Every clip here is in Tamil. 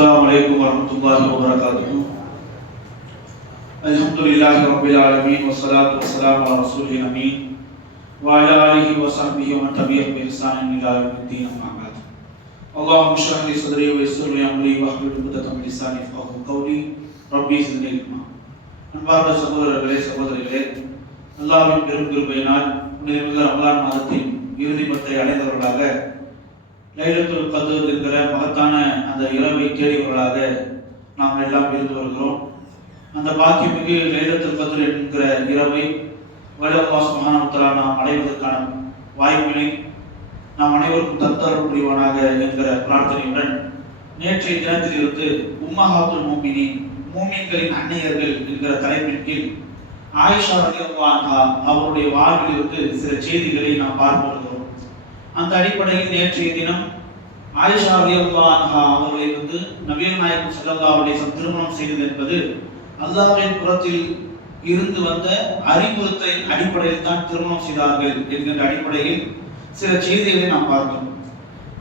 السلام عليكم ورحمة الله وبركاته الحمد لله رب العالمين والصلاة والسلام على رسوله الأمين وعلى آله وصحبه ومن تبعهم بإحسان إلى يوم الدين أما بعد اللهم اشرح لي صدري ويسر لي أمري واحلل عقدة من لساني يفقهوا قولي ربي زدني علما அன்பார்ந்த சகோதரர்களே சகோதரிகளே அல்லாஹ்வின் பெரும் கிருபையினால் புனிதமிகு ரமலான் மாதத்தின் இறுதி பத்தை அடைந்தவர்களாக லைலத்துல் கதர் இருக்கிற மகத்தான அந்த இரவை தேடியவர்களாக நாம் எல்லாம் இருந்து வருகிறோம். அந்த பாக்கியமிகு லைலத்துல் கதர் என்கிற இரவை வல்லல்லாஹ் சுப்ஹானஹு நாம் அடைவதற்கான வாய்ப்பினை நாம் அனைவருக்கும் தத்தருள் புரிவானாக என்கிற பிரார்த்தனையுடன் நேற்றைய தினத்திலிருந்து உம்மஹாத்துல் மூமினி மூமின்களின் அன்னையர்கள் என்கிற தலைப்பின் கீழ் ஆயிஷா ரலியல்லாஹு அவருடைய வாழ்விலிருந்து சில செய்திகளை நாம் பார்ப்போம். அந்த அடிப்படையில் நேற்றைய தினம் ஆயிஷா ரலியல்லாஹு அவர்களை வந்து நவீன நாயகம் ஸல்லல்லாஹு திருமணம் செய்தது என்பது அல்லாவின் புறத்தில் இருந்து வந்த அறிவுறுத்தலின் அடிப்படையில் தான் திருமணம் செய்தார்கள் என்கின்ற அடிப்படையில் சில செய்திகளை நாம் பார்த்தோம்.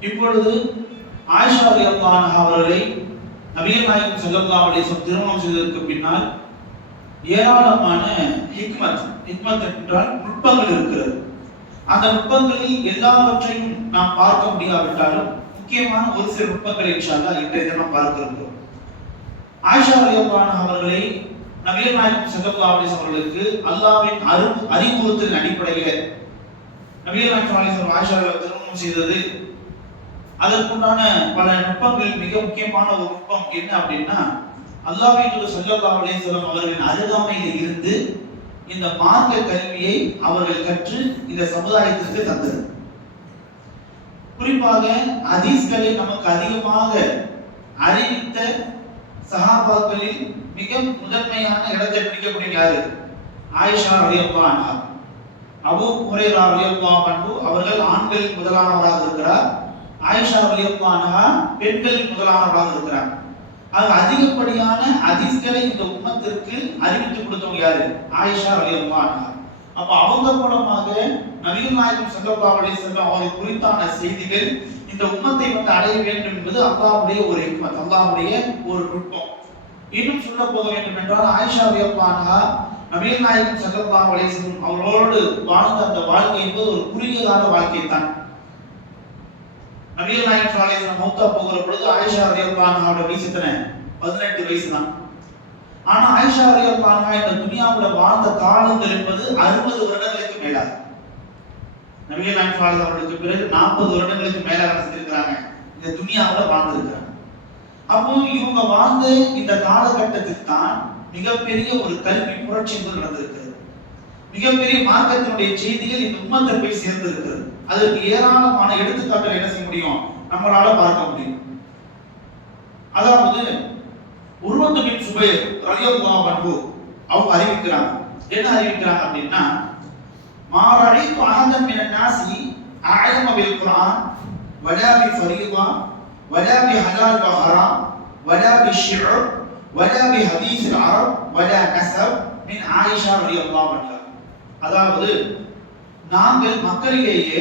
இப்பொழுது ஆயிஷா ரலியல்லாஹு அவர்களை நவீன நாயகம் ஸல்லல்லாஹு திருமணம் செய்ததற்கு பின்னால் ஏராளமான ஹிக்மத் ஹிக்மத் என்றால் நுட்பங்கள் இருக்கிறது. அந்த நுட்பங்களில் எல்லாவற்றையும் நாம் பார்க்க முடியாவிட்டாலும் முக்கியமான ஒரு சில நுட்பங்களை இன்ஷால்லா இன்றைய தினம் பார்க்க ஆயிஷா ரலியல்லாஹு அவர்களை நபிகள் நாயகம் ஸல்லல்லாஹு அலைஹி அவர்களுக்கு அல்லாவின் அறிவு அறிவுறுத்தலின் அடிப்படையில் நபிகள் நாயகம் ஸல்லல்லாஹு ஆயிஷா திருமணம் செய்தது. அதற்குண்டான பல நுட்பங்களில் மிக முக்கியமான ஒரு நுட்பம் என்ன அப்படின்னா அல்லாவின் தூதர் ஸல்லல்லாஹு அவர்களின் அருகாமையில் இருந்து இந்த மார்க்க கல்வியை அவர்கள் கற்று இந்த சமுதாயத்திற்கு தந்தது. குறிப்பாக அதீஸ்களை நமக்கு அதிகமாக அறிவித்த சகாபாக்களில் மிக முதன்மையான இடத்தை பிடிக்கக்கூடிய யாரு? ஆயிஷா ரலியல்லாஹு அன்ஹா. அபூ ஹுரைரா ரலியல்லாஹு பண்பு அவர்கள் ஆண்களில் முதலானவராக இருக்கிறார். ஆயிஷா ரலியல்லாஹு அன்ஹா பெண்களில் முதலானவராக இருக்கிறார். ஆக அதிகப்படியான ஹதீஸ்களை இந்த உம்மத்திற்கு அறிவித்து கொடுத்தவங்க யாரு? ஆயிஷா அலி அன்ஹா. அப்ப அவங்க மூலமாக நவீன நாயகம் ஸல்லல்லாஹு அலி வஸல்லம் அவரை குறித்தான செய்திகள் இந்த உம்மத்தை வந்து அடைய வேண்டும் என்பது அல்லாவுடைய ஒரு ஹிக்மத் அல்லாவுடைய ஒரு நுட்பம். இன்னும் சொல்ல போக வேண்டும் என்றால் ஆயிஷா அலி அன்ஹா நவீன நாயகம் ஸல்லல்லாஹு அலி அவர்களோடு வாழ்ந்த அந்த வாழ்க்கை என்பது ஒரு குறுகியதான வாழ்க்கை தான் நபிகள் நாயகம் ஸல்லல்லாஹு மௌத்தா போகிற பொழுது ஆயிஷா ரலியல்லாஹு அன்ஹாவோட வயசு எத்தனை 18 வயசு தான் ஆனா ஆயிஷா ரலியல்லாஹு அன்ஹா இந்த துனியாவுல வாழ்ந்த காலங்கள் என்பது 60 வருடங்களுக்கு மேலாக நபிகள் நாயகம் ஸல்லல்லாஹு அவர்களுக்கு பிறகு 40 வருடங்களுக்கு மேலாக நடத்திருக்கிறாங்க இந்த துனியாவுல வாழ்ந்திருக்கிறாங்க. அப்போ இவங்க வாழ்ந்த இந்த காலகட்டத்தில் தான் மிகப்பெரிய ஒரு கல்வி புரட்சி என்பது நடந்திருக்கிறது. மிகப்பெரிய மார்க்கத்தினுடைய செய்திகள் இந்த உம்மத்தை போய் சேர்ந்திருக்கிறது. அதற்கு ஏராளமான எடுத்துக்காட்டுகள் என்ன செய்ய முடியும்? நம்மளால பார்க்க முடியும். அதாவது உருவத்து பின் சுபைர் ரலியல்லாஹு அன்ஹு அவங்க அறிவிக்கிறாங்க. என்ன அறிவிக்கிறாங்க அப்படின்னா மாரடி அஹதம் மின நாசி அஅலம பில் குர்ஆன் வலா பி ஃபரீதா வலா பி ஹலால் வ ஹராம் வலா பி ஷி'r வலா பி ஹதீஸ் அல் அரப் வலா நஸப் மின் ஆயிஷா ரலியல்லாஹு அன்ஹா. அதாவது நாங்கள் மக்களிலேயே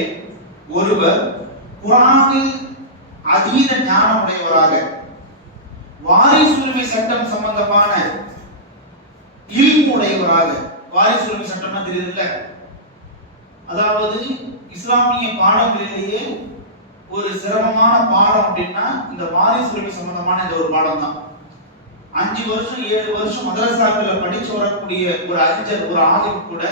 ஒருவர் குரானில் அதீத ஞானம் உடையவராக வாரிசுரிமை சட்டம் சம்பந்தமான இல்மு வாரிசுரிமை சட்டம்னா தெரியுதுல்ல? அதாவது இஸ்லாமிய பாடங்களிலேயே ஒரு சிரமமான பாடம் அப்படின்னா இந்த வாரிசுரிமை சம்பந்தமான இந்த ஒரு பாடம் தான் அஞ்சு வருஷம் ஏழு வருஷம் மதரசாக்களை படிச்சு வரக்கூடிய ஒரு அறிஞர் ஒரு ஆலிம் கூட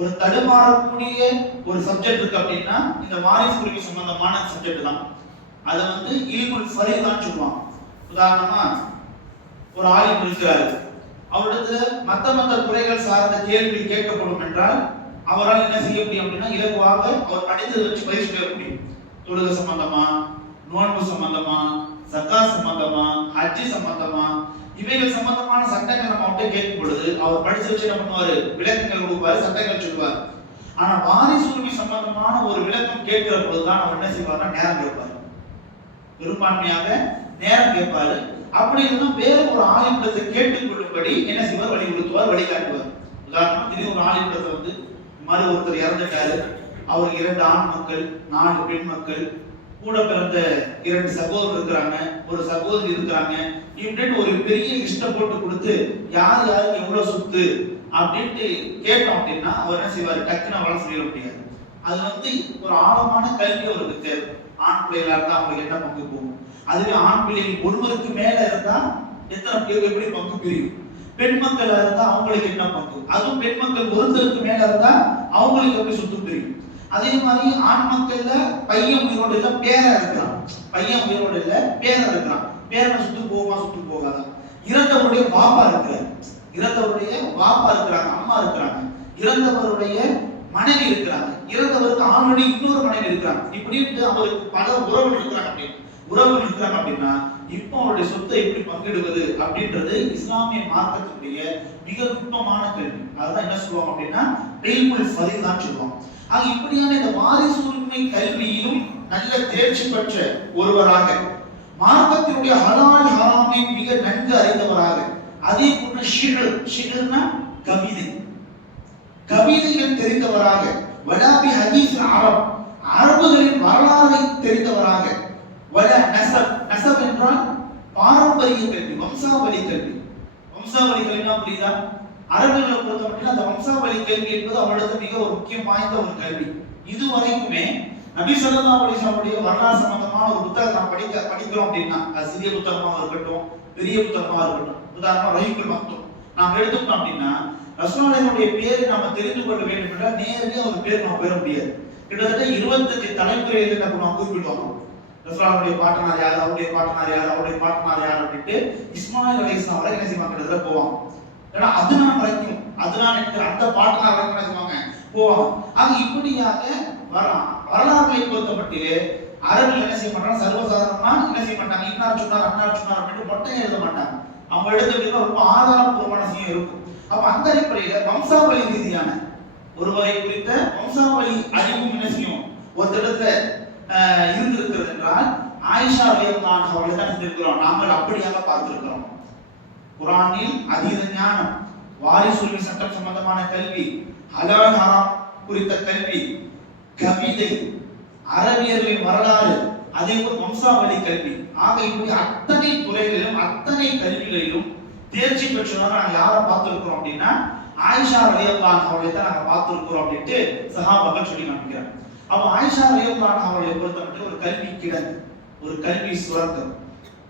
ஒரு தடுமாறக்கூடிய ஒரு சப்ஜெக்ட் இருக்கு அப்படின்னா இந்த வாரிசு உரிமை சம்பந்தமான சப்ஜெக்ட் தான். அதை வந்து இல்முல் ஃபரீதான் சொல்லுவாங்க. உதாரணமா ஒரு ஆலிம் இருக்கிறாரு. அவரிடத்துல மத்த மத்த துறைகள் சார்ந்த கேள்வி கேட்கப்படும் என்றால் அவரால் என்ன செய்ய முடியும் அப்படின்னா இலகுவாக அவர் படித்ததை வச்சு பயிற்சி பெற முடியும். தொழுகை சம்பந்தமா நோன்பு சம்பந்தமா சக்கா சம்பந்தமா ஹஜ்ஜி சம்பந்தமா இவைகள் சம்பந்தமான சட்டங்கள் நம்ம அவர்கிட்ட கேட்கும் பொழுது அவர் படிச்சு வச்சு என்ன பண்ணுவாரு? விளக்கங்கள் கொடுப்பாரு சட்டங்கள் சொல்லுவார். ஆனா வாரிசுரிமை சம்பந்தமான ஒரு விளக்கம் கேட்கிற பொழுதுதான் அவர் என்ன செய்வார்னா நேரம் கேட்பாரு. பெரும்பான்மையாக நேரம் கேட்பாரு. அப்படி இருந்தும் வேற ஒரு ஆலிமிடத்தை கேட்டுக்கொள்ளும்படி என்ன செய்வார்? வலியுறுத்துவார் வழிகாட்டுவார். உதாரணம் திடீர் ஒரு ஆலிமிடத்தை வந்து மறு ஒருத்தர் இறந்துட்டாரு. அவருக்கு இரண்டு ஆண் மக்கள் நாலு பெண் மக்கள் கூட பிறந்த இரண்டு சகோதரர் இருக்கிறாங்க. ஒரு சகோதரி இருக்கிறாங்க. இப்படின்னு ஒரு பெரிய லிஸ்ட்டை போட்டு கொடுத்து யார் யாருக்கு எவ்வளவு சொத்து? அப்படின்ட்டு கேட்டோம் அப்படின்னா அவர் என்ன செய்வார்? டக்குன்னு அவளால் சொல்லிட முடியாது. அது வந்து ஒரு ஆழமான கல்வி அவருக்கு தேவை. ஆண் பிள்ளைகளா இருந்தா அவங்களுக்கு என்ன பங்கு போகும்? அதுவே ஆண் பிள்ளைகள் ஒருவருக்கு மேல இருந்தா எத்தனை பேர் எப்படி பங்கு பிரியும்? பெண் மக்களா இருந்தா அவங்களுக்கு என்ன பங்கு? அதுவும் பெண் மக்கள் ஒருத்தருக்கு மேல இருந்தா அவங்களுக்கு எப்படி சொத்து பிரியும்? அதே மாதிரி ஆண் மக்கள்ல பையன் உயிரோடு இல்ல பேரன் இருக்கிறான் பையன் உயிரோடு இல்ல பேரன் இருக்கிறான் பேரனை சுத்து போகுமா சுத்து போகாதா? இறந்தவருடைய பாப்பா இருக்கிறார். இறந்தவருடைய பாப்பா இருக்கிறாங்க அம்மா இருக்கிறாங்க. இறந்தவருடைய மனைவி இருக்கிறாங்க. இறந்தவருக்கு ஆணுடைய இன்னொரு மனைவி இருக்கிறாங்க. இப்படின்ட்டு அவருக்கு பல உறவுகள் இருக்கிறாங்க அப்படின்னு. உறவுகள் இருக்கிறாங்க அப்படின்னா இப்போ அவருடைய சொத்தை எப்படி பங்கிடுவது அப்படின்றது இஸ்லாமிய மார்க்கத்தினுடைய மிக நுட்பமான கேள்வி. அதுதான் என்ன சொல்லுவாங்க அப்படின்னா இல்முல் ஃபரீத் தான் சொல்லுவாங்க. ஆக இப்படியான இந்த வாரிசு உரிமை கல்வியிலும் நல்ல தேர்ச்சி பெற்ற ஒருவராக மார்க்கத்தினுடைய ஹலால் ஹராமை மிக நன்கு அறிந்தவராக அதே போன்ற ஷிகர் ஷிகர்னா கவிதை. கவிதைகள் தெரிந்தவராக வலாபி ஹதீஸ் அரப் அரபுகளின் வரலாறை தெரிந்தவராக வல நசப் நசப் என்றால் பாரம்பரிய கல்வி வம்சாவளி கல்வி. வம்சாவளி கல்வினா புரியுதா? அரபுகளை பொறுத்த மட்டும் அந்த வம்சாவளி கல்வி என்பது அவர்களது மிக ஒரு முக்கியம் வாய்ந்த ஒரு கல்வி. இதுவரைக்குமே நபி சொல்லா அலிஸ்லாமுடைய வரலாறு சம்பந்தமான ஒரு புத்தகம் நாம் படிக்க படிக்கிறோம் அப்படின்னா அது சிறிய புத்தகமாக இருக்கட்டும் பெரிய புத்தகமாக இருக்கட்டும். உதாரணமாக ரஹீக்குல் மக்தூம் நாம் எடுத்துக்கிட்டோம் அப்படின்னா ரசூலுல்லாஹினுடைய பேரை நாம தெரிந்து கொள்ள வேண்டும் என்றால் நேரடியாக அவர் பேர் நாம் பெற முடியாது. கிட்டத்தட்ட இருபத்தஞ்சு தலைமுறையில நம்ம நாம் குறிப்பிடுவோம் ரசூலுல்லாஹினுடைய பாட்டனார் யார்? அவருடைய பாட்டனார் யார்? அவருடைய பாட்டனார் யார் அப்படின்ட்டு இஸ்மாயில் அலிஸ்லாம் வரை என்ன செய்வாங்க? போவாங்க. ஏன்னா அதுதான் வரைக்கும் அதுதான் என்கிற அந்த பாட்டனார் வரைக்கும் போவாங்க ஆக இப்படியாக வரலாம் வரலாறுகளை பொறுத்த அரபில் என்ன செய்ய மாட்டாங்க? சர்வசாதாரணமா என்ன செய்ய மாட்டாங்க? இன்னார் சொன்னார் அன்னார் சொன்னார் அப்படின்னு மட்டும் எழுத மாட்டாங்க. அவங்க எழுதுறதுல ரொம்ப ஆதாரப்பூர்வமான விஷயம் இருக்கும். அப்ப அந்த அடிப்படையில வம்சாவளி ரீதியான ஒரு வகை குறித்த வம்சாவளி அறிவும் என்ன செய்யும்? ஒரு இடத்துல இருந்திருக்கிறது என்றால் ஆயிஷா ரலியல்லாஹு அன்ஹா அவர்களை தான் செஞ்சிருக்கிறோம் நாங்கள் அப்படியாக பார்த்திருக்கிறோம். குரானில் அதீத ஞானம் வாரிசுரிமை சட்டம் சம்பந்தமான கல்வி ஹலால் ஹராம் குறித்த கல்வி கவிதை அரபியர்களின் வரலாறு அதே போல் வம்சாவளி கல்வி. ஆக இப்படி அத்தனை துறைகளிலும் அத்தனை கல்விகளிலும் தேர்ச்சி பெற்றவங்க நாங்க யாரை பார்த்திருக்கிறோம் அப்படின்னா ஆயிஷா ரலியல்லாஹு அவர்களை தான் நாங்க பார்த்திருக்கிறோம் அப்படின்ட்டு சஹாபாக்கள் சொல்லி காமிக்கிறாங்க. அப்போ ஆயிஷா ரலியல்லாஹு அவர்களை பொறுத்த மட்டும் ஒரு கல்வி கிடங்கு ஒரு கல்வி சுரங்கம்.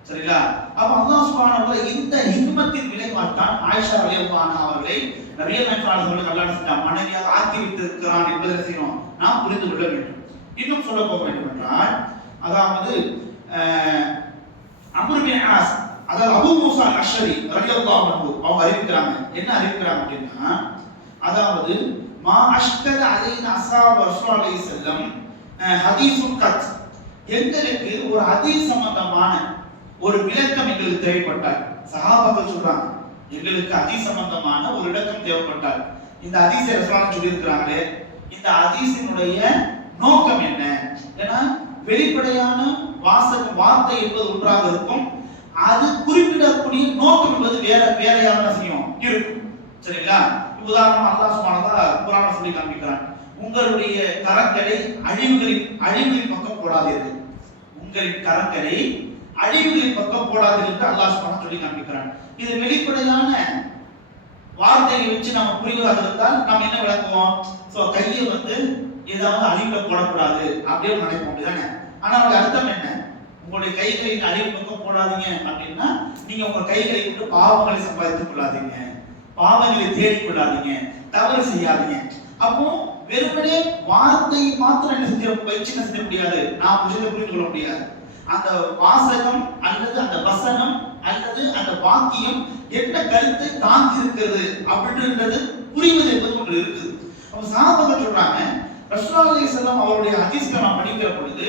சரிங்களா? அப்ப அல்லாஹ் சுப்ஹானஹு இந்த ஹிக்மத்தின் விளைவால்தான் ஆயிஷா ரலியல்லாஹு அவர்களை நபியல் நாயகம் அவர்களுக்கு அல்லாஹ் செஞ்ச மனைவியாக ஆக்கி வைத்திருக்கிறான் என்பதை செய்யணும் நாம் புரிந்து கொள்ள வேண்டும். இன்னும் சொல்ல போக வேண்டும் என்றால் அதாவது அமர் அம்ர் ஆஸ் அதாவது அபு மூசா அஷ்ஷரி ரலியல்லாஹு அன்ஹு அவங்க அறிவிக்கிறாங்க. என்ன அறிவிக்கிறாங்க அப்படின்னா அதாவது மா அஷ்கல அலைன அஸ்ஹாப் ரசூல் அலைஹி செல்லம் ஹதீஸுன் கத். எங்களுக்கு ஒரு ஹதீஸ் சம்பந்தமான ஒரு விளக்கம் எங்களுக்கு தேவைப்பட்டார். சகாபாக்கள் சொல்றாங்க எங்களுக்கு அதி சம்பந்தமான ஒரு விளக்கம் தேவைப்பட்டார். இந்த அதிச ரசூலுல்லாஹ் சொல்லியிருக்கிறாங்களே இந்த ஹதீஸினுடைய நோக்கம் என்ன? ஏன்னா வெளிப்படையான வாசகம் வார்த்தை என்பது ஒன்றாக இருக்கும். அது குறிப்பிடக்கூடிய நோக்கம் என்பது வேற வேறையான செய்யும்? இருக்கும். சரிங்களா? உதாரணம் அல்லாஹ் சுமானதா குர்ஆன்ல சொல்லி காண்பிக்கிறான். உங்களுடைய கரங்களை அழிவுகளின் அழிவுகளின் பக்கம் போடாதீர்கள். உங்களின் கரங்களை அழிவுகளின் பக்கம் போடாது என்று அல்லாஹ் சுப்ஹானஹு சொல்லி காண்பிக்கிறான். இது வெளிப்படையான வார்த்தையை வச்சு நம்ம புரிவதாக இருந்தால் நம்ம என்ன விளக்குவோம்? சோ கையை வந்து ஏதாவது அழிவுல போடக்கூடாது அப்படின்னு நினைப்போம் அப்படிதானே? ஆனா அதோட அர்த்தம் என்ன? உங்களுடைய கைகளின் அழிவு பக்கம் போடாதீங்க அப்படின்னா நீங்க உங்க கைகளை விட்டு பாவங்களை சம்பாதித்துக் கொள்ளாதீங்க. பாவங்களை தேடிக் கொள்ளாதீங்க. தவறு செய்யாதீங்க. அப்போ வெறுமனே வார்த்தை மாத்திரம் என்ன செஞ்ச என்ன செய்ய முடியாது? நான் விஷயத்தை புரிந்து கொள்ள முடியாது. அந்த வாசகம் அல்லது அந்த வசனம் அல்லது அந்த வாக்கியம் என்ன கருத்து தாங்கி இருக்கிறது அப்படின்றது புரிவது என்பது ஒன்று இருக்குது அப்ப சாபகம் சொல்றாங்க ரசூலுல்லாஹி அவருடைய ஹதீஸ்களை நாம் படிக்கிற பொழுது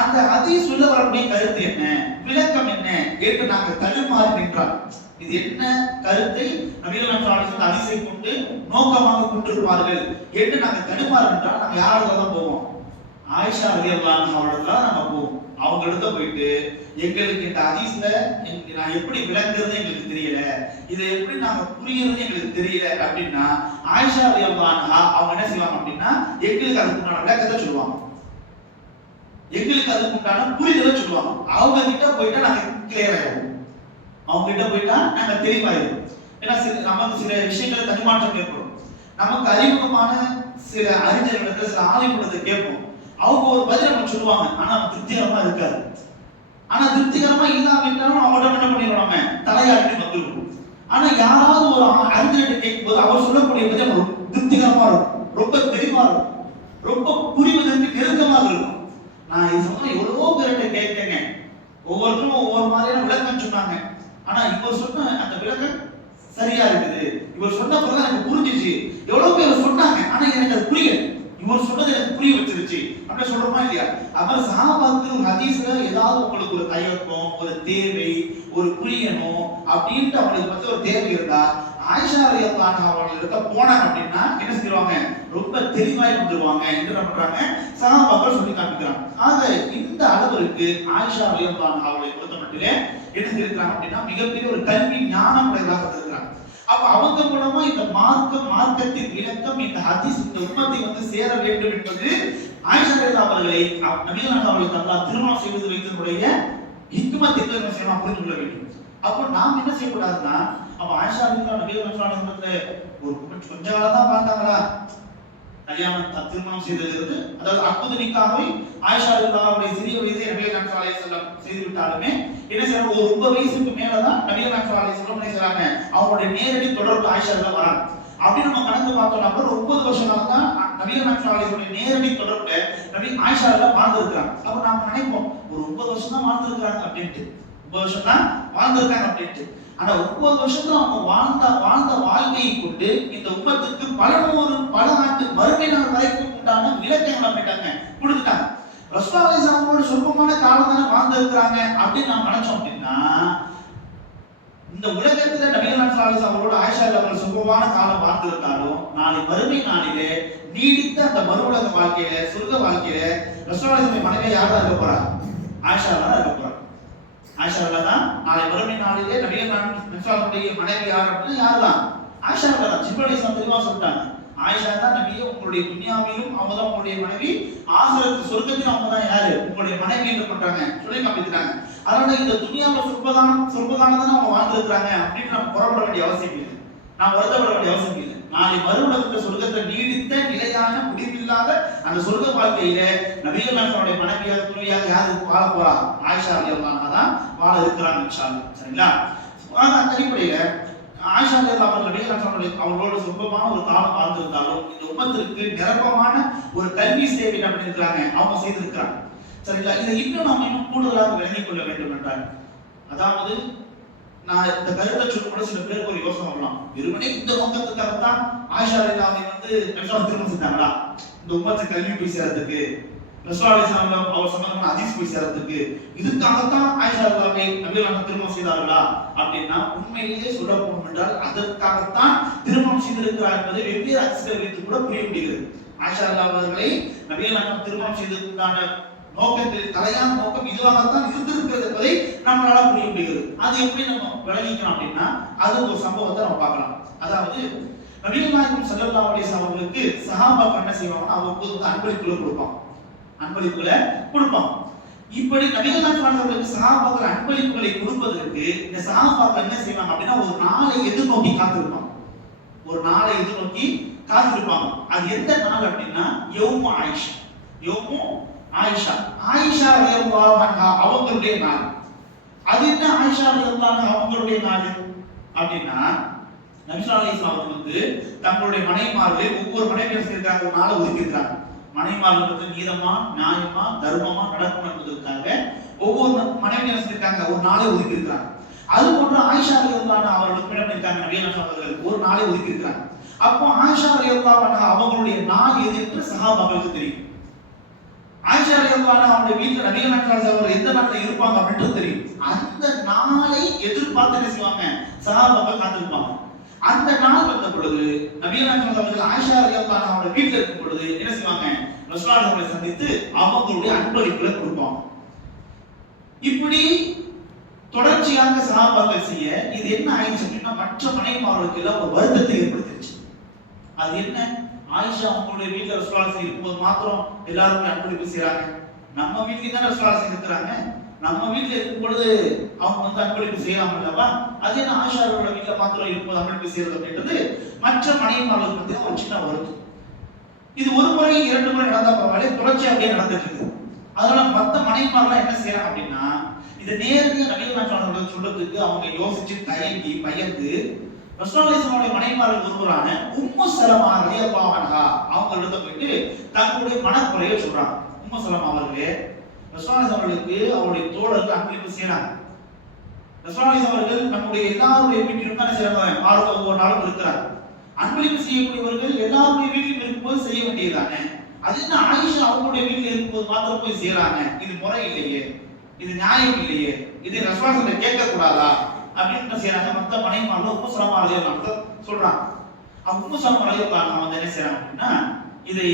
அந்த ஹதீஸ் சொல்ல வரக்கூடிய கருத்து என்ன விளக்கம் என்ன என்று நாங்கள் தடுமாறி நின்றார் இது என்ன கருத்தை நபிகள் நாயகம் ஹதீஸை கொண்டு நோக்கமாக கொண்டிருப்பார்கள் என்று நாங்கள் தடுமாறி நின்றால் நாங்கள் யாரோட தான் போவோம்? ஆயிஷா ரலியல்லாஹு அன்ஹா தான் நம்ம போவோம். அவங்க இடத்த போயிட்டு எங்களுக்கு இந்த அதிசல நான் எப்படி விளங்குறது எங்களுக்கு தெரியல. இதை எப்படி நாங்க புரியறது எங்களுக்கு தெரியல அப்படின்னா ஆயிஷா ரலியல்லாஹு அவங்க என்ன செய்வாங்க அப்படின்னா எங்களுக்கு அதுக்குண்டான விளக்கத்தை சொல்லுவாங்க. எங்களுக்கு அதுக்கு உண்டான புரிதலை சொல்லுவாங்க. அவங்க கிட்ட போயிட்டா நாங்க கிளியர் ஆயிடுவோம். அவங்க கிட்ட போயிட்டா நாங்க தெளிவாயிடுவோம். ஏன்னா சில நமக்கு சில விஷயங்களை தடுமாற்றம் ஏற்படும். நமக்கு அறிமுகமான சில அறிஞர்களிடத்துல சில ஆலயங்களை கேட்போம். அவங்க ஒரு பதில் நம்ம சொல்லுவாங்க. ஆனா திருப்திகரமா இருக்காது. ஆனா திருப்திகரமா இல்லாவிட்டாலும் அவங்கள்ட்ட என்ன பண்ணிடுவோம் நம்ம? தலையாட்டி வந்துருக்கும் ஆனா யாராவது ஒரு அறிஞர்கிட்ட கேட்கும்போது அவர் சொல்லக்கூடிய பதில் திருப்திகரமா இருக்கும். ரொம்ப தெளிவா இருக்கும். ரொம்ப புரிவதற்கு நெருக்கமாக இருக்கும். நான் இது சொன்ன எவ்வளவோ பேர்கிட்ட கேட்டேங்க. ஒவ்வொருத்தரும் ஒவ்வொரு மாதிரியான விளக்கம் சொன்னாங்க. ஆனா இவர் சொன்ன அந்த விளக்கம் சரியா இருக்குது. இவர் சொன்ன பிறகு எனக்கு புரிஞ்சிச்சு. எவ்வளவு பேர் சொன்னாங்க ஆனா எனக்கு அது புரியல. இவர் சொன்னது எனக்கு புரிய வச்சிருச்சு. அப்படின்னு சொல்றோமா இல்லையா? அப்புறம் சஹாபாக்கு ஒரு ஹதீஸ்ல ஏதாவது உங்களுக்கு ஒரு தயக்கம் ஒரு தேவை ஒரு புரியணும் அப்படின்ட்டு அவங்களுக்கு பத்தி ஒரு தேவை இருந்தா ஆயிஷா ரலியல்லாஹு அவர்கள் இருக்க போனாங்க அப்படின்னா என்ன செய்வாங்க ரொம்ப தெளிவாய் வந்துருவாங்க. என்று என்ன பண்றாங்க? சஹாபாக்கள் சொல்லி காமிக்கிறாங்க. ஆக இந்த அளவிற்கு ஆயிஷா ரலியல்லாஹு அவர்களை பொறுத்த மட்டுமே என்ன செய்திருக்கிறாங்க அப்படின்னா மிகப்பெரிய ஒரு கல்வி ஞானம் உடையதாக இருக்கிறாங்க அப்ப அவங்க மூலமா இந்த மார்க்கம் மார்க்கத்தின் விளக்கம் இந்த ஹதீஸ் இந்த உம்மத்தை வந்து சேர வேண்டும் என்பது ஆயிஷா ரலியல்லாஹு அவர்களை அவ- நபிகள் அவர்களுக்கு அல்லாஹ் திருமணம் செய்வது வைத்ததுடைய ஹிக்மத் என்று என்ன செய்யலாம் புரிந்து கொள்ள வேண்டும். அப்போ நாம் என்ன செய்யக்கூடாதுன்னா அப்ப ஆயிஷா ரலியல்லாஹு நபிகள் ஒரு கொஞ்ச காலம் தான் பார்த்தாங்களா? கல்யாணம் திருமணம் செய்ததிலிருந்து அதாவது அற்புத நிக்காவை ஆயிஷா ரலியல்லாஹுடைய சிறிய வயதிலே நபிகள் நாயகம் அலைஹி செல்லம் செய்து விட்டாலுமே என்ன செய்யறாங்க ஒரு ஒன்பது வயசுக்கு மேலதான் நபிகள் நாயகம் அலைஹி செல்லம் என்ன செய்யறாங்க அவங்களுடைய நேரடி தொடர்பு ஆயிஷா வராங்க. அப்படி நம்ம கணக்கு பார்த்தோம்னா கூட ஒன்பது வருஷம் காலம் தான் நவீன நாயகம் நேரடி தொடர்புல நபி ஆயிஷா ரலியல்லாஹு வாழ்ந்திருக்கிறாங்க. அப்ப நாம நினைப்போம் ஒரு ஒன்பது வருஷம் தான் வாழ்ந்திருக்கிறாங்க அப்படின்ட்டு. ஒன்பது வருஷம் தான் வாழ்ந்திருக்காங்க அப்படின்ட்டு. ஆனா ஒன்பது வருஷத்துல அவங்க வாழ்ந்த வாழ்ந்த வாழ்க்கையை கொண்டு இந்த உம்மத்துக்கு பல நூறு பல ஆண்டு மறுமை நாள் வரைக்கும் உண்டான விளக்கங்களை பண்ணிட்டாங்க கொடுத்துட்டாங்க. ரஸ்வாலை அலைஹி வஸல்லமோட சொற்பமான காலம் தானே வாழ்ந்திருக்கிறாங்க அப்படின்னு நாம் நினைச்சோம் அப்படின்னா இந்த உலகத்துல நபிகள் சாலை ஸல்லல்லாஹு ஆயிஷா அவர்கள் சொற்பமான காலம் வாழ்ந்திருந்தாலும் நாளை மறுமை நாளிலே நீடித்த அந்த மறு உலக வாழ்க்கையில சொர்க்க வாழ்க்கையில ரஸ்வாலை மனைவி யாரா இருக்க போறா? ஆயிஷா தான் இருக்க போறா. ஆயிஷா தான் நாளை வறுமை நாளிலே நபியுடைய மனைவி யார் அப்படின்னு யார் தான் ஆயிஷா தான். ஜிப்ரல் இஸ்லாம் தெளிவாக சொல்லிட்டாங்க. ஆயிஷா தான் நபியே உங்களுடைய துன்யாவிலும் அவங்க தான் உங்களுடைய மனைவி. ஆசிரத்து சொர்க்கத்திலும் அவங்க தான் யாரு? உங்களுடைய மனைவி என்று பண்றாங்க சொல்லி காமிக்கிறாங்க. அதனால இந்த துன்யாவில் சொற்பகாலம் சொற்பகாலம் தான் அவங்க வாழ்ந்துருக்காங்க அப்படின்னு நம்ம புறப்பட வேண்டிய அவசியம் இல்லை. நான் வருத்தப்பட வேண்டிய அவசியம் இல்லை. நாளை மறுபடியும் சொர்க்கத்தை நீடித்த நிலையான முடிவில்லாத அந்த சொர்க்க வாழ்க்கையில நபிகள் நாயகனுடைய மனைவியாக துணையாக யாரு வாழ போறா ஆயிஷா அல்லாமா தான் வாழ இருக்கிறாங்க இன்ஷா சரிங்களா? அந்த அடிப்படையில ஆயிஷா அலியல்லாஹ் அவர்கள் நபிகள் நாயகம் அவர்களோட சொற்பமான ஒரு காலம் வாழ்ந்திருந்தாலும் இந்த உம்மத்திற்கு நிரப்பமான ஒரு கல்வி சேவை என்ன பண்ணியிருக்கிறாங்க? அவங்க செய்திருக்கிறாங்க. சரிங்களா? இதை இன்னும் நாம் இன்னும் கூடுதலாக விளங்கிக் கொள்ள வேண்டும் என்றால் அதாவது நான் இந்த கருத்தை கூட சில பேருக்கு ஒரு யோசனை வரலாம். வெறுமனே இந்த நோக்கத்துக்காக தான் ஆயிஷா அலிலாவை வந்து நபிசாவை திருமணம் செஞ்சாங்களா? இந்த உம்மத்து கல்வி போய் சேர்றதுக்கு ரசூல் அலைஹிஸ்ஸலாம் அவர் சம்பந்தமான ஹதீஸ் போய் சேர்றதுக்கு இதுக்காகத்தான் ஆயிஷா அலிலாவை நபிகள் திருமணம் செய்தார்களா? அப்படின்னா உண்மையிலேயே சொல்ல போகும் என்றால் அதற்காகத்தான் திருமணம் செய்திருக்கிறார் என்பதை வெவ்வேறு அரசுகள் வைத்து கூட புரிய முடிகிறது. ஆயிஷா அலிலா அவர்களை நபிகள் திருமணம் செய்ததுக்கான நோக்கத்தில் தலையான நோக்கம் இதுவாகத்தான் இருந்திருக்கிறது என்பதை நம்மளால புரிய முடிகிறது. அது எப்படி நம்ம விளைவிக்கணும் அப்படின்னா அது ஒரு சம்பவத்தை நம்ம பார்க்கலாம். அதாவது நபிகள் நாயகம் அலிஸ் அவர்களுக்கு சஹாபாக்கள் என்ன செய்வாங்கன்னா அவ்வப்போது வந்து அன்பளிப்புகளை கொடுப்பான் அன்பளிப்புகளை கொடுப்பான் இப்படி நபிகள் அவர்களுக்கு சஹாபாக்கள் அன்பளிப்புகளை கொடுப்பதற்கு இந்த சஹாபாக்கள் என்ன செய்வாங்க அப்படின்னா ஒரு நாளை எதிர்நோக்கி காத்திருப்பாங்க. ஒரு நாளை எதிர்நோக்கி காத்திருப்பாங்க. அது எந்த நாள் அப்படின்னா யோமோ ஆயிஷா. யோமோ ஆயிஷா. ஆயிஷா ரலியல்லாஹு அன்ஹா அவங்களுடைய நாள். அது என்ன ஆயிஷா ரலியல்லாஹு அவங்களுடைய நாள்? அப்படின்னா நபிசா அலி இஸ்லாம் வந்து தங்களுடைய மனைவிமார்களை ஒவ்வொரு மனைவியும் செஞ்சிருக்காங்க ஒரு நாளை ஒதுக்கியிருக்காங்க மனைவிமார்கள் வந்து நீதமா நியாயமா தர்மமா நடக்கணும் என்பதற்காக ஒவ்வொரு மனைவியும் செஞ்சிருக்காங்க ஒரு நாளை ஒதுக்கியிருக்காங்க அது போன்று ஆயிஷா ரலியல்லாஹு அவர்களுக்கு இடம் இருக்காங்க நவீன அவர்கள் ஒரு நாளை ஒதுக்கியிருக்காங்க அப்போ ஆயிஷா ரலியல்லாஹு அவங்களுடைய நாள் எது என்று சஹாபாக்களுக்கு தெரியும். ஆயிஷா அவங்க வீட்டுல நபிகள் நடராஜ் அவர் எந்த நாட்டில் இருப்பாங்க அப்படின்றது தெரியும். அந்த நாளை எதிர்பார்த்து என்ன செய்வாங்க? சஹாபாக்கள் காத்திருப்பாங்க. அந்த நாள் வந்த பொழுது நபிகள் அவர்கள் ஆயிஷா அவங்க வீட்டுல இருக்கும் பொழுது என்ன செய்வாங்க? ரசூலுல்லாஹி அவர்களை சந்தித்து அவங்களுடைய அன்பளிப்புகளை கொடுப்பாங்க. இப்படி தொடர்ச்சியாக சகாபாக்கள் செய்ய இது என்ன ஆயிடுச்சு அப்படின்னா மற்ற மனைவிமார்களுக்கு எல்லாம் ஒரு வருத்தத்தை ஏற்படுத்திடுச்சு. அது என்ன? ஆயிஷா அவங்களுடைய வீட்டுல விசுவாசி இருக்கும்போது மாத்திரம் எல்லாருமே அன்பளிப்பு செய்யறாங்க நம்ம வீட்லயும் தானே விசுவாசி இருக்கிறாங்க? நம்ம வீட்டுல இருக்கும் பொழுது அவங்க வந்து அன்பளிப்பு செய்யலாம் அல்லவா அதே நான் ஆஷாரோட வீட்டுல மாத்திரம் இருக்கும்போது அன்பளிப்பு செய்யறது அப்படின்றது மற்ற மனைவிமார்களுக்கு பத்தி ஒரு சின்ன வருத்தம். இது ஒரு முறை இரண்டு முறை நடந்தா பரவாயில்ல தொடர்ச்சி அப்படியே நடந்துட்டு இருக்கு அதனால மத்த மனைவிமாரெல்லாம் என்ன செய்யறாங்க அப்படின்னா இதை நேரடியாக நவீன அவர்கள் சொல்றதுக்கு அவங்க யோசிச்சு தயங்கி பயந்து ரசோலேசனுடைய மனைவிமார்கள் ஒருவரான உம்மு சலமா ரலியல்லாஹு அவங்க அவங்கள்ட்ட போயிட்டு தங்களுடைய மனக்குறைய சொல்றாங்க. உம்மு சலமா அவர்களே ரசோலேஸ் அவர்களுக்கு அவருடைய தோழர்கள் அன்பளிப்பு செய்யறாங்க ரசோலேஸ் அவர்கள் நம்முடைய எல்லாருடைய வீட்டிலும் தானே செய்யறாங்க ஆறு ஒவ்வொரு நாளும் இருக்கிறார் அன்பளிப்பு செய்யக்கூடியவர்கள் எல்லாருடைய வீட்டிலும் இருக்கும்போது செய்ய வேண்டியதுதானே? அது என்ன ஆயிஷா அவங்களுடைய வீட்டில் இருக்கும்போது மாத்திரம் போய் செய்யறாங்க இது முறை இல்லையே. இது நியாயம் இல்லையே. இது ரசோலேஸ் கேட்க கூடாதா அப்படின்னு செய்யறாங்க மத்த மனைவிமார்கள் உப்பு சலமா அலையலாம் சொல்றாங்க. அவங்க உப்பு சலமா அலையலாம் வந்து என்ன செய்யறாங்க அப்படின்னா இதை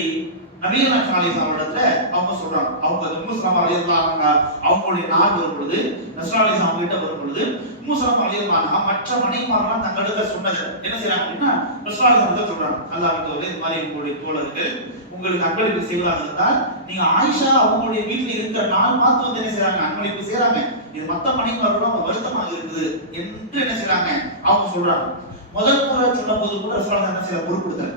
நவீன சாலிஸ் அவரிடத்துல அவங்க சொல்றாங்க. அவங்க உம்மு அலையலாம் அவங்களுடைய நாள் வரும் பொழுது நஸ்ராலிஸ் அவங்க கிட்ட வரும் பொழுது உம்மு அலையலாம் மற்ற மனைவிமாரெல்லாம் தங்களுக்கு சொன்னது என்ன செய்யறாங்க அப்படின்னா நஸ்ராலிஸ் வந்து சொல்றாங்க. அல்லாஹ் இது மாதிரி உங்களுடைய தோழர்கள் உங்களுக்கு அன்பளிப்பு செய்வதாக இருந்தால் நீங்க ஆயிஷா அவங்களுடைய வீட்டில் இருக்கிற நாள் மாத்து வந்து என்ன செய்யறாங்க அன்பளிப்பு செய்யறாங்க இது மத்த மனைவிமாரோட அவங்க வருத்தமாக இருக்குது என்று என்ன செய்யறாங்க அவங்க சொல்றாங்க. முதல் முறை சொல்லும் போது கூட ரசூலுல்லாஹி என்ன செய்யற பொறுப்படுத்தல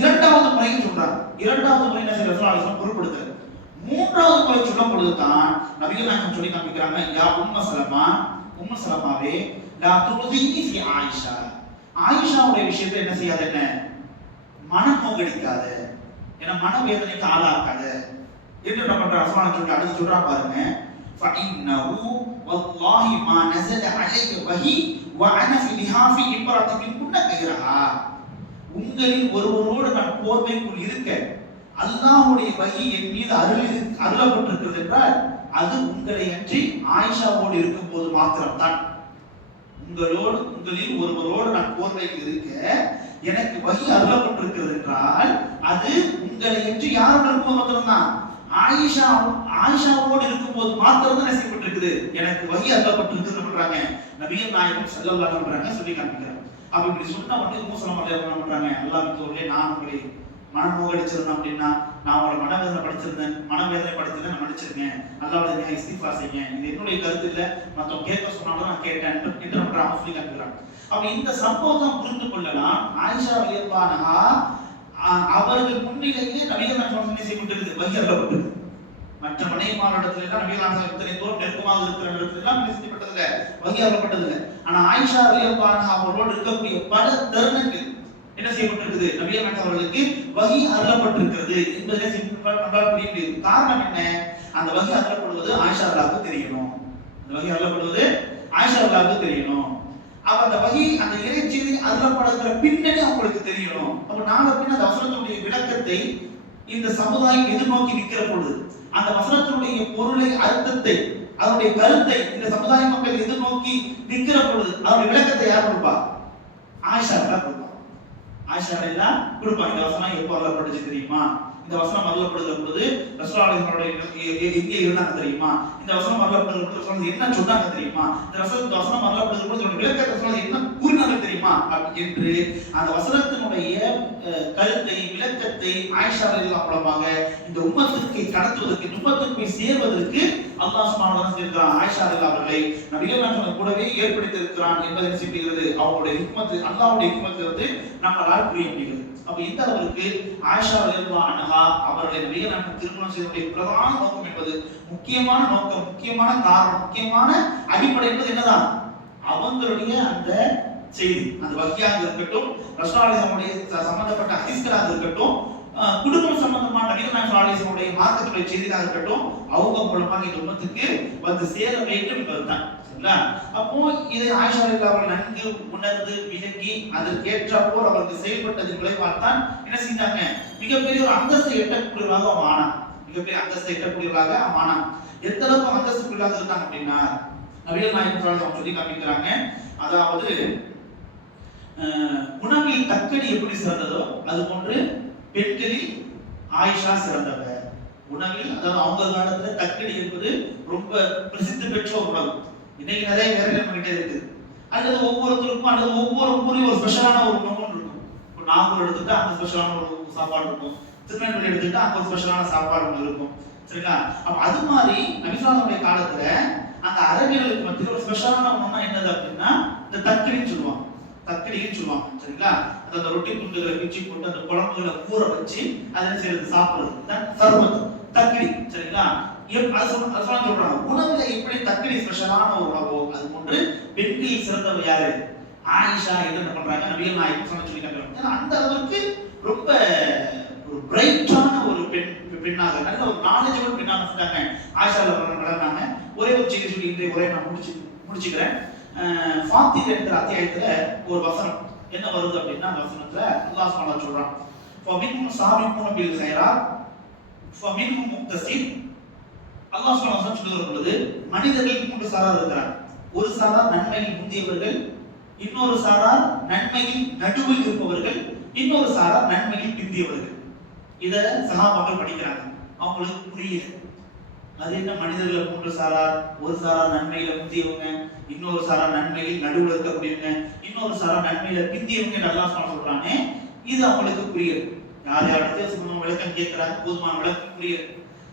இரண்டாவது முறையும் சொல்றாங்க. இரண்டாவது முறை என்ன செய்யற ரசூலுல்லாஹி பொறுப்படுத்தல மூன்றாவது முறை சொல்லும் பொழுது தான் நபிகள் நாயகம் சொல்லி காமிக்கிறாங்க யா உம்ம சலமா உம்ம சலமாவே லா துருதினி ஃபி ஆயிஷா. ஆயிஷாவுடைய விஷயத்துல என்ன செய்யாத என்ன? மனம் நோக்கடிக்காத ஏன்னா மனவேதனைக்கு ஆளாக்காத என்று என்ன பண்ற ரசூலுல்லாஹி சொல்லி அடுத்து சொல்றா பாருங்க. فإنه والله ما نزل عليك وحي وأنا في لحاف امرأة منكن غيرها உங்களில் ஒருவரோடு நான் போர்வைக்குள் இருக்க அல்லாஹ்வுடைய வகி என் மீது அருள் அருளப்பட்டிருக்கிறது என்றால் அது உங்களை அன்றி ஆயிஷாவோடு இருக்கும்போது மாத்திரம்தான் உங்களோடு உங்களில் ஒருவரோடு நான் போர்வையில் இருக்க எனக்கு வகி அருளப்பட்டிருக்கிறது என்றால் அது உங்களை என்று யாரும் இருக்கும்போது மாத்திரம்தான் ஆயிஷா ஆயிஷாவோடு இருக்கும்போது மாத்திரம் தான் செய்யப்பட்டிருக்குது எனக்கு வகி அருளப்பட்டிருக்குது பண்றாங்க நபிகள் நாயகம் ஸல்லல்லாஹு பண்றாங்க சொல்லி காமிக்கிறாங்க அப்ப இப்படி சொன்னா உடனே மூசலம் என்ன பண்றாங்க? அல்லாஹ்வுடைய நான் உங்களை மனநோகடிச்சிருந்தேன் அப்படின்னா நான் உங்களை மனவேதனை படிச்சிருந்தேன். மனவேதனை படிச்சிருந்தேன் நான் படிச்சிருக்கேன் நல்லா நீங்க இஸ்திஃபா செய்யுங்க. இது என்னுடைய கருத்து இல்ல. மத்தவங்க கேட்க சொன்னாலும் நான் கேட்டேன் என்ன பண்றாங்க சொல்லி காமிக்கிறாங்க அப்ப இந்த சம்பவம் புரிந்து கொள்ளலாம். ஆயிஷா ரலியல்லாஹு அவர்கள் முன்னிலையே நபிகள் நாயகம் செய்யப்பட்டிருக்கு வகி மற்ற மனைவிமாரிடத்துல எல்லாம் நபிகள் நாயகம் நெருக்கமாக இருக்கிற இடத்துல எல்லாம் செய்யப்பட்டதில்ல. வகி ஆனா ஆயிஷா அலியப்பான அவர்களோடு இருக்கக்கூடிய பல தருணங்கள் என்ன செய்யப்பட்டிருக்குது? நபிகள் நாயகம் அவர்களுக்கு வகி அருளப்பட்டிருக்கிறது என்பதை நம்மளால் புரிய முடியுது காரணம் என்ன? அந்த வகி அருளப்படுவது ஆயிஷா அல்லாவுக்கு தெரியணும். அந்த வகி அருளப்படுவது ஆயிஷா அல்லாவுக்கு தெரியணும். அப்ப அந்த வகி அந்த இறைச்செய்தி அருளப்படுகிற பின்னணி அவங்களுக்கு தெரியணும். அப்ப நாளை பின் அந்த வசனத்தினுடைய விளக்கத்தை இந்த சமுதாயம் எதிர்நோக்கி நிற்கிற பொழுது அந்த வசனத்தினுடைய பொருளை அர்த்தத்தை அதனுடைய கருத்தை இந்த சமுதாய மக்கள் எதிர்நோக்கி நிற்கிற பொழுது அதனுடைய விளக்கத்தை யார் கொடுப்பா? ஆயிஷா தான் கொடுப்பா. ஆயிஷா எல்லாம் கொடுப்பா. இந்த வசனம் எப்போ அருளப்பட்டுச்சு தெரியுமா? இந்த வசனம் அருளப்படுகிற பொழுது ரசூலுல்லாஹி எங்கே இருந்தாங்க தெரியுமா? இந்த வசனம் அருளப்படுகிற பொழுது என்ன சொன்னாங்க தெரியுமா? இந்த வசனம் இந்த வசனம் அருளப்படுகிற பொழுது விளக்கத்தை என்ன கூறினாங்க தெரியுமா? அப்படி என்று அந்த வசனத்தினுடைய கருத்தை விளக்கத்தை ஆயிஷா மூலமாக இந்த உம்மத்துக்கு கடத்துவதற்கு இந்த போய் சேர்வதற்கு அல்லாஹ் சுப்ஹானஹு ஆயிஷா ரலியல்லாஹு அவர்களை நபிகள் நாயகம் கூடவே ஏற்படுத்தி இருக்கிறான் என்பதை சிப்பிக்கிறது அவருடைய ஹிக்மத் அல்லாஹ்வுடைய ஹிக்மத் வந்து நம்மளால் புரிய முடிகிறது. அப்ப இந்த அளவுக்கு ஆயிஷா ரலியல்லாஹு அன்ஹா அவர்களை நபிகள் நாயகம் திருமணம் செய்வதனுடைய பிரதான நோக்கம் என்பது முக்கியமான நோக்கம் முக்கியமான காரணம் முக்கியமான அடிப்படை என்பது என்னதான்? அவங்களுடைய அந்த செய்தி அந்த வக்கியாக இருக்கட்டும் ரசூலுல்லாஹினுடைய சம்பந்தப்பட்ட ஹதீஸ்களாக இருக்கட்டும் குடும்பம் சம்பந்தமான நபிகள் மார்க்கத்துடைய செய்தியாக இருக்கட்டும் அவங்க மூலமாக இந்த உண்மத்துக்கு வந்து சேர வேண்டும் என்பதுதான். சரிங்களா? அப்போ இதை ஆயிஷா அவர் அவர்கள் நன்கு உணர்ந்து விளங்கி போல் அவருக்கு செயல்பட்டதின் விளைவால்தான் என்ன செஞ்சாங்க? மிகப்பெரிய ஒரு அந்தஸ்தை எட்டக்கூடியவராக அவன் ஆனான் மிகப்பெரிய அந்தஸ்தை எட்டக்கூடியவராக அவன் ஆனான் எந்த அளவுக்கு அந்தஸ்துக்குள்ளாக இருந்தாங்க அப்படின்னா நவீன நாயகம் அவங்க சொல்லி காமிக்கிறாங்க. அதாவது உணவில் தக்கடி எப்படி சிறந்ததோ அது போன்று பெண்களில் ஆயிஷா சிறந்தவர் உணவில் அதாவது அவங்க காலத்துல தக்கடி என்பது ரொம்ப பிரசித்தி பெற்ற உணவு. இன்னைக்கு நிறைய பேர் நம்ம கிட்ட இருக்கு. அல்லது ஒவ்வொருத்தருக்கும் அல்லது ஒவ்வொரு ஊரையும் ஒரு ஸ்பெஷலான ஒரு உணவு இருக்கும். இப்போ நாகூர் எடுத்துட்டா அங்க ஸ்பெஷலான ஒரு சாப்பாடு இருக்கும். திருநெல்வேலி எடுத்துட்டா அங்க ஒரு ஸ்பெஷலான சாப்பாடு ஒன்று இருக்கும். சரிங்களா? அப்ப அது மாதிரி நபிசாதனுடைய காலத்துல அந்த அரபியர்களுக்கு மத்தியில் ஒரு ஸ்பெஷலான ஒண்ணா என்னது அப்படின்னா இந்த தக்கடின்னு சொல்லுவாங்க. தக்கடின்னு சொல்லுவாங்க. சரிங்களா? அந்த ரொட்டி துண்டுகளை பிச்சு போட்டு அந்த குழம்புகளை ஊற வச்சு அதை செய்யறது சாப்பிடுறது. இதுதான் சர்வத் தக்கடி சரிங்களா? சொல்றாங்க. உணவுல எப்படி தக்கடி ஸ்பெஷலான ஒரு உணவோ அது போன்று பெண்களில் சிறந்தவர் யாரு? ஆயிஷா என்ன பண்றாங்க? நபிகள் நாயகம் சொன்ன சொல்லிட்டாங்க அந்த அளவுக்கு ரொம்ப ஒரு பிரைட்டான ஒரு பெண் பெண்ணாக நல்ல ஒரு நாலேஜபிள் பெண்ணாக இருக்காங்க. ஆயிஷால வளர்ந்தாங்க ஒரே ஒரு செய்தி சொல்லி இன்றைய உரையை நான் முடிச்சு முடிச்சுக்கிறேன். அஹ் ஃபாத்திர் என்கிற அத்தியாயத்துல ஒரு வசனம். என்ன வருது அப்படின்னா வசனத்துல அல்லாஹ் சுப்ஹானஹு சொல்றான். ஃபமின்ஹும் சாபிகூன பில் கைராத் ஃபமின்ஹும் முக்தசித் அல்லாஹ் சுப்ஹானஹு வஸல்லம் சொல்லி வரும்பொழுது மனிதர்கள் மூன்று சாரார் இருக்கிறார் ஒரு சாரார் நன்மையில் முந்தியவர்கள் இன்னொரு சாரார் நன்மையில் நடுவில் இருப்பவர்கள் இன்னொரு சாரார் நன்மையில் பிந்தியவர்கள். இதை சகாபாக்கள் படிக்கிறாங்க. அவங்களுக்கு புரியல. அது என்ன மனிதர்களை மூன்று சாரார் ஒரு சாரார் நன்மையில முந்தியவங்க இன்னொரு சாரார் நன்மையில் நடுவில் இருக்கக்கூடியவங்க இன்னொரு சாரார் நன்மையில பிந்தியவங்க நல்லா சொல்றானே இது அவங்களுக்கு புரியுது. யார் யாருக்கு சும்மா விளக்கம் கேட்கிறாங்க போதுமான விளக்கம் புரியுது.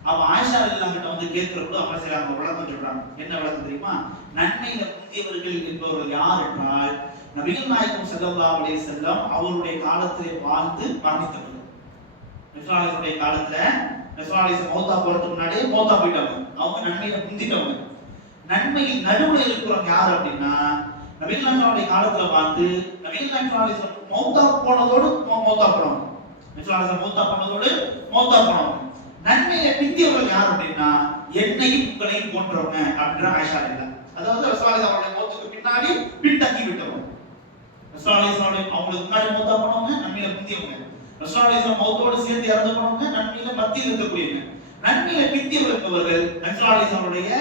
அப்ப ஆயிஷா இல்லாமட்ட வந்து கேட்கிறப்போ அவங்க சில அவங்க விளக்கம் சொல்றாங்க. என்ன விளக்கம் தெரியுமா? நன்மையில முந்தியவர்கள் என்பவர்கள் யார் என்றால் நபிகள் நாயகம் ஸல்லல்லாஹு அலைஹி செல்லம் அவருடைய காலத்திலே வாழ்ந்து மரணித்தவர்கள். நபிசுல்லாஹுடைய காலத்துல நபிசுல்லாஹு மௌத்தா போறதுக்கு முன்னாடியே மௌத்தா போயிட்டாங்க அவங்க நன்மையில முந்திட்டவங்க நன்மையில் நடுவில் இருக்கிறவங்க யார் அப்படின்னா நபிகள் காலத்துல பார்த்து நபிகள் மௌத்தா போனதோடு மௌத்தா போனவங்க நபிசுல்லாஹு மௌத்தா போனதோடு மௌத்தா போனவங்க நன்மையை பிந்தியவர்கள் யார் அப்படின்னா என்னையும் உங்களையும் போன்றவங்க அப்படின்ற ஆயிஷா இல்லை அதாவது ரசாலிஸ் அவருடைய மௌத்துக்கு பின்னாடி பின்தங்கி விட்டவங்க ரசூலுல்லாஹி அவங்களுக்கு முன்னாடி மௌத்தா போனவங்க நன்மையில பிந்தியவங்க ரசாலிஸ் மௌத்தோடு சேர்ந்து இறந்து போனவங்க மத்தியில் இருக்கக்கூடியவங்க. நன்மையில பித்திய இருப்பவர்கள் ரசூலுல்லாஹி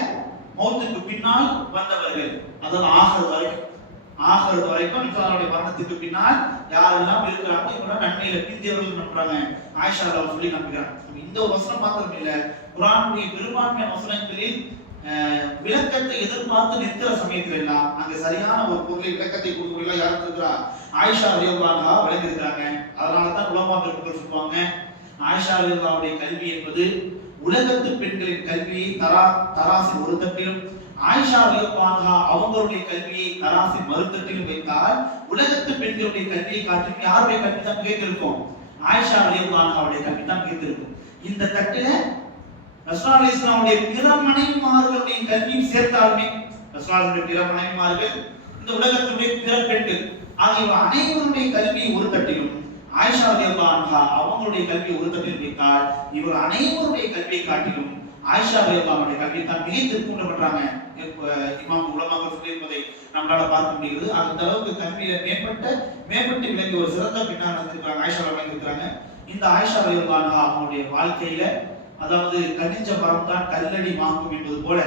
மௌத்துக்கு பின்னால் வந்தவர்கள். அதாவது ஆகிறது வரைக்கும். ஆகிறது வரைக்கும் நபிசுல்லாஹுடைய மரணத்துக்கு பின்னால் யாரெல்லாம் இருக்கிறாங்க இவங்க நன்மையில பிந்தியவர்கள் நம்புறாங்க. ஆயிஷா அவர் சொல்லி நம்புகிறாங்க இந்த ஒரு வசனம் மாத்திரம் இல்ல. குரானுடைய பெரும்பான்மை வசனங்களில் அஹ், விளக்கத்தை எதிர்பார்த்து நிற்கிற சமயத்துல எல்லாம் அங்க சரியான ஒரு பொருளை விளக்கத்தை கொடுக்கவில்லை யாருக்கு இருக்கிறா ஆயிஷா அலியல்லாஹா விளங்கியிருக்கிறாங்க அதனாலதான் உலமா பெருமக்கள் சொல்லுவாங்க ஆயிஷா அலியல்லாவுடைய கல்வி என்பது உலகத்து பெண்களின் கல்வியை தரா தராசி ஒரு தட்டிலும் ஆயிஷா அலியல்லாஹா அவங்களுடைய கல்வியை தராசி மறுத்தட்டிலும் வைத்தால் உலகத்து பெண்களுடைய கல்வியை காட்டிலும் யாருடைய கல்வி தான் கேட்டிருக்கோம் ஆயிஷா அலியல்லாஹாவுடைய கல்வி தான் கேட்டிருக்கும் இந்த தட்டில ரசூல் அலி இஸ்லாமுடைய பிற மனைவிமார்களுடைய கல்வியும் சேர்த்தாலுமே ரசூலுடைய பிற மனைவிமார்கள் இந்த உலகத்துடைய பிற பெண்கள் ஆகிய அனைவருடைய கல்வியை ஒரு தட்டிலும் ஆயிஷா ரலியல்லாஹு அன்ஹா அவங்களுடைய கல்வியை ஒரு தட்டில் வைத்தால் இவர் அனைவருடைய கல்வியை காட்டிலும் ஆயிஷா ரலியல்லாஹுடைய கல்வி தான் மிகைத்திருக்கும் பண்றாங்க இமாம் உலமாக சொல்லியிருப்பதை நம்மளால பார்க்க முடியுது அந்த அளவுக்கு கல்வியில மேம்பட்ட மேம்பட்டு விளங்கி ஒரு சிறந்த பெண்ணாக இருந்திருக்காங்க ஆயிஷா விளங்கியிருக்கிறாங்க இந்த ஆயிஷா ரலியல்லாஹு அவங்களுடைய வாழ்க்கையில அதாவது கனிஞ்ச மரம் தான் கல்லடி வாங்கும் என்பது போல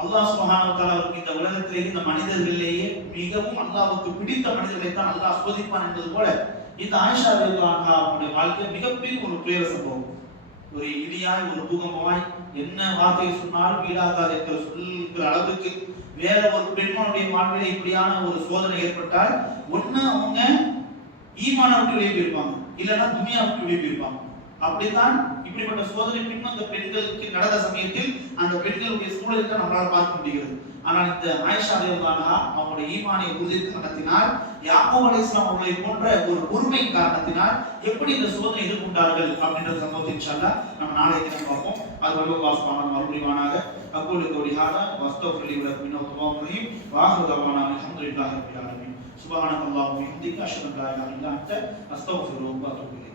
அல்லாஹ் சுப்ஹானஹு அவருக்கு இந்த உலகத்திலேயே இந்த மனிதர்களிலேயே மிகவும் அல்லாவுக்கு பிடித்த மனிதர்களை தான் அல்லாஹ் சோதிப்பான் என்பது போல இந்த ஆயிஷா ரலியல்லாஹு அவனுடைய வாழ்க்கை மிகப்பெரிய ஒரு துயர சம்பவம். ஒரு இடியாய் ஒரு பூகம்பமாய் என்ன வார்த்தையை சொன்னாலும் வீடாகாது என்ற சொல்கிற அளவுக்கு வேற ஒரு பெண்மனுடைய வாழ்வில் இப்படியான ஒரு சோதனை ஏற்பட்டால் ஒன்று அவங்க ஈமான விட்டு வெளியே போயிருப்பாங்க. இல்லைன்னா துணியா விட்டு வெளியே போயிருப்பாங்க. அப்படித்தான் இப்படிப்பட்ட சோதனை பின் அந்த பெண்களுக்கு நடந்த சமயத்தில் அந்த பெண்களுடைய சூழலுக்கு நம்மளால் பார்க்க முடிகிறது. ஆனால் இந்த ஆயிஷா அலியல்லாஹா அவங்களுடைய ஈமானை உறுதி காரணத்தினால் யாக்கூப் அலிஸ்லாம் அவர்களை போன்ற ஒரு பொறுமை காரணத்தினால் எப்படி இந்த சோதனை எதிர்கொண்டார்கள் அப்படின்ற சம்பவத்தை இன்ஷால்லா நம்ம நாளைய தினம் பார்ப்போம். அது வல்லுவ வாஸ்பான மறுபடிவானாக அக்கூலு கௌலி ஹாதா வஸ்தஃபிர் லி வலக்கும் இன்னஹு தவ்வாபுர் ரஹீம் வாஹிரு தவானா அல்ஹம்துலில்லாஹி ரப்பில் ஆலமீன். சுப்ஹானக அல்லாஹும்ம அஷ்ஹது அன் லா இலாஹா இல்லா அன்த அஸ்தக்ஃபிருக வ அத்தூபு